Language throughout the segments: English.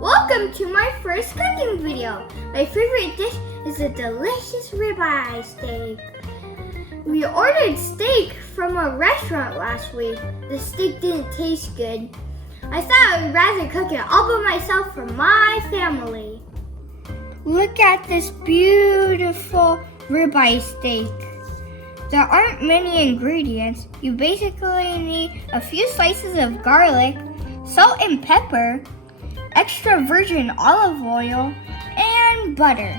Welcome to my first cooking video. My favorite dish is a delicious ribeye steak. We ordered steak from a restaurant last week. The steak didn't taste good. I thought I would rather cook it all by myself for my family. Look at this beautiful ribeye steak. There aren't many ingredients. You basically need a few slices of garlic, salt and pepper, extra virgin olive oil, and butter.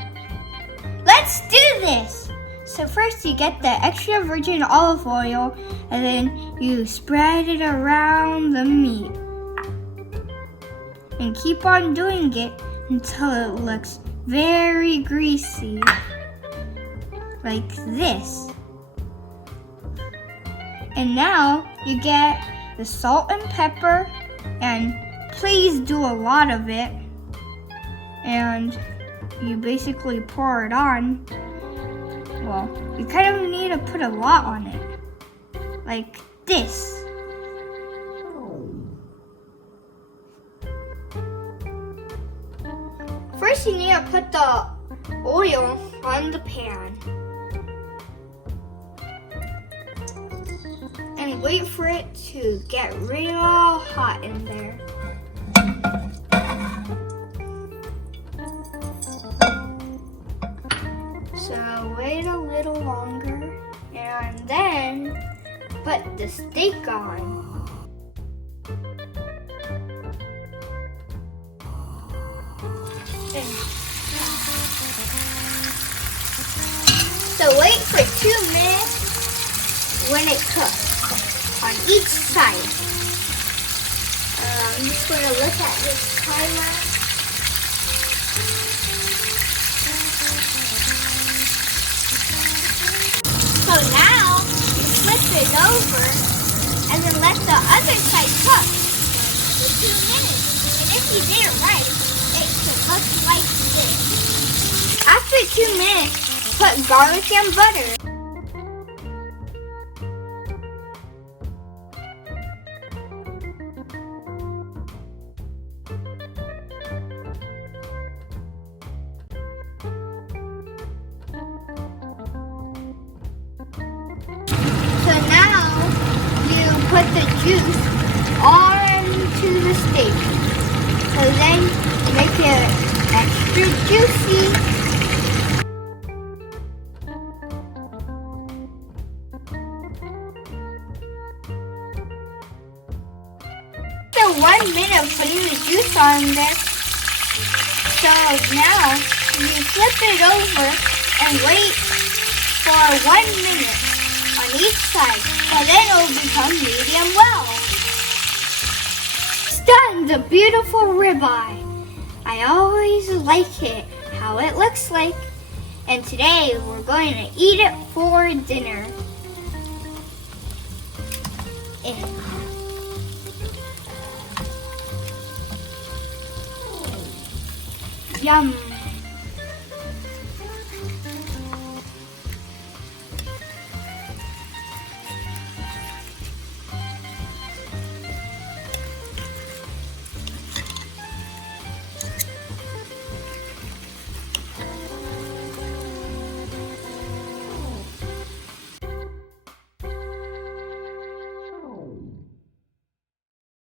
Let's do this! So first you get the extra virgin olive oil and then you spread it around the meat. And keep on doing it until it looks very greasy, like this. And now you get the salt and pepper, and please do a lot of it. And you basically pour it on. Well, you kind of need to put a lot on it, like this. First you need to put the oil on the pan. And wait for it to get real hot in there. So wait a little longer and then put the steak on. So wait for 2 minutes when it cooks on each side. I'm just going to look at this timer. So now you flip it over and then let the other side cook for 2 minutes. And if you did it right, it should look like this. After 2 minutes, put garlic and butter. So now you put the juice onto the steak. So then make it extra juicy. After 1 minute of putting the juice on there, so now you flip it over and wait for 1 minute on each side, and then it will become medium well. It's done, the beautiful ribeye. I always like it, how it looks like, and today we're going to eat it for dinner. Yum.